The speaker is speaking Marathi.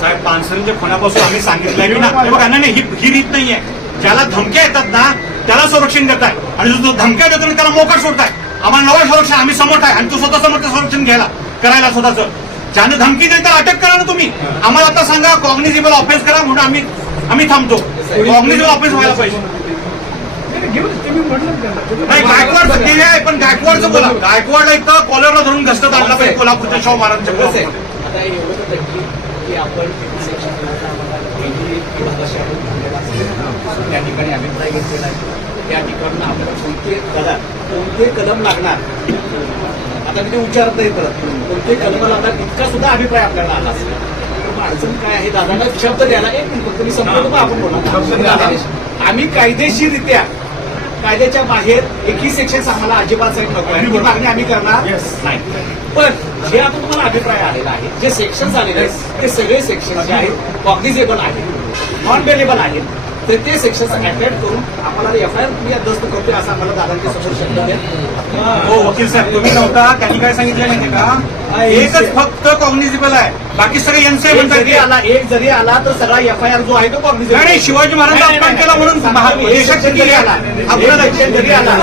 साहेब पानसरेंच्या खुनापासून आम्ही सांगितलंय की ना हे बघा नाही ही रीत नाहीये. ज्याला धमक्या येतात ना त्याला संरक्षण देताय आणि जो धमक्या देतो त्याला मोकाट सोडताय. आम्हाला नवं संरक्षण आम्ही समोर आहे आणि तू स्वतः समोर संरक्षण करायला स्वतःचं. ज्यानं धमकी देईल त्याला अटक करा ना तुम्ही. आम्हाला आता सांगा कॉग्निझेबल ऑफेन्स करा म्हणून आम्ही थांबतो. कॉग्निझेबल ऑफेन्स व्हायला पाहिजे. नाही गायकवाड ते आहे पण गायकवाडचं बोला. गायकवाडला इथं कॉलरला धरून घसरत आणला पाहिजे कोल्हापूरच्या शाहू महाराजांच्या. आता एवढं की आपण त्या ठिकाणी अभिप्राय घेतलेला आहे. त्या ठिकाणी आपल्याला कोणते कलम लागणार आता मी ते विचारत नाही परत. कोणते कलम लागणार इतका सुद्धा अभिप्राय आपल्याला आला असेल तर अडचण काय आहे दादांना शब्द द्यायला एक मिनिट तुम्ही संपवतो का आपण बोला. आम्ही कायदेशीररित्या कायद्याच्या बाहेर एकही सेक्शन आम्हाला अजिबात साईड नको आहे. ही मागणी आम्ही करणार नाही. पण जे आता तुम्हाला अभिप्राय आलेला आहे जे सेक्शन्स आलेले आहेत ते सगळे सेक्शन जे आहेत कॉग्निझेबल आहेत नॉन बेलेबल आहेत तर ते सेक्शन्स अटॅच करून आम्हाला एफआयआर तुम्ही दस्त करतोय असं आम्हाला दादांच्या समोर शब्द द्या. हो वकील साहेब तुम्ही नव्हता त्यांनी काय सांगितलं माहिती का एकच फक्त कॉग्निझेबल आहे बाकी सगळे एनसीआय म्हणतात. एक जरी आला तर सगळा एफआयआर जो आहे तो कॉग्निझेबल. नाही शिवाजी महाराजांचा अपमान केला म्हणून देशात जरी आला आपल्याला जरी आला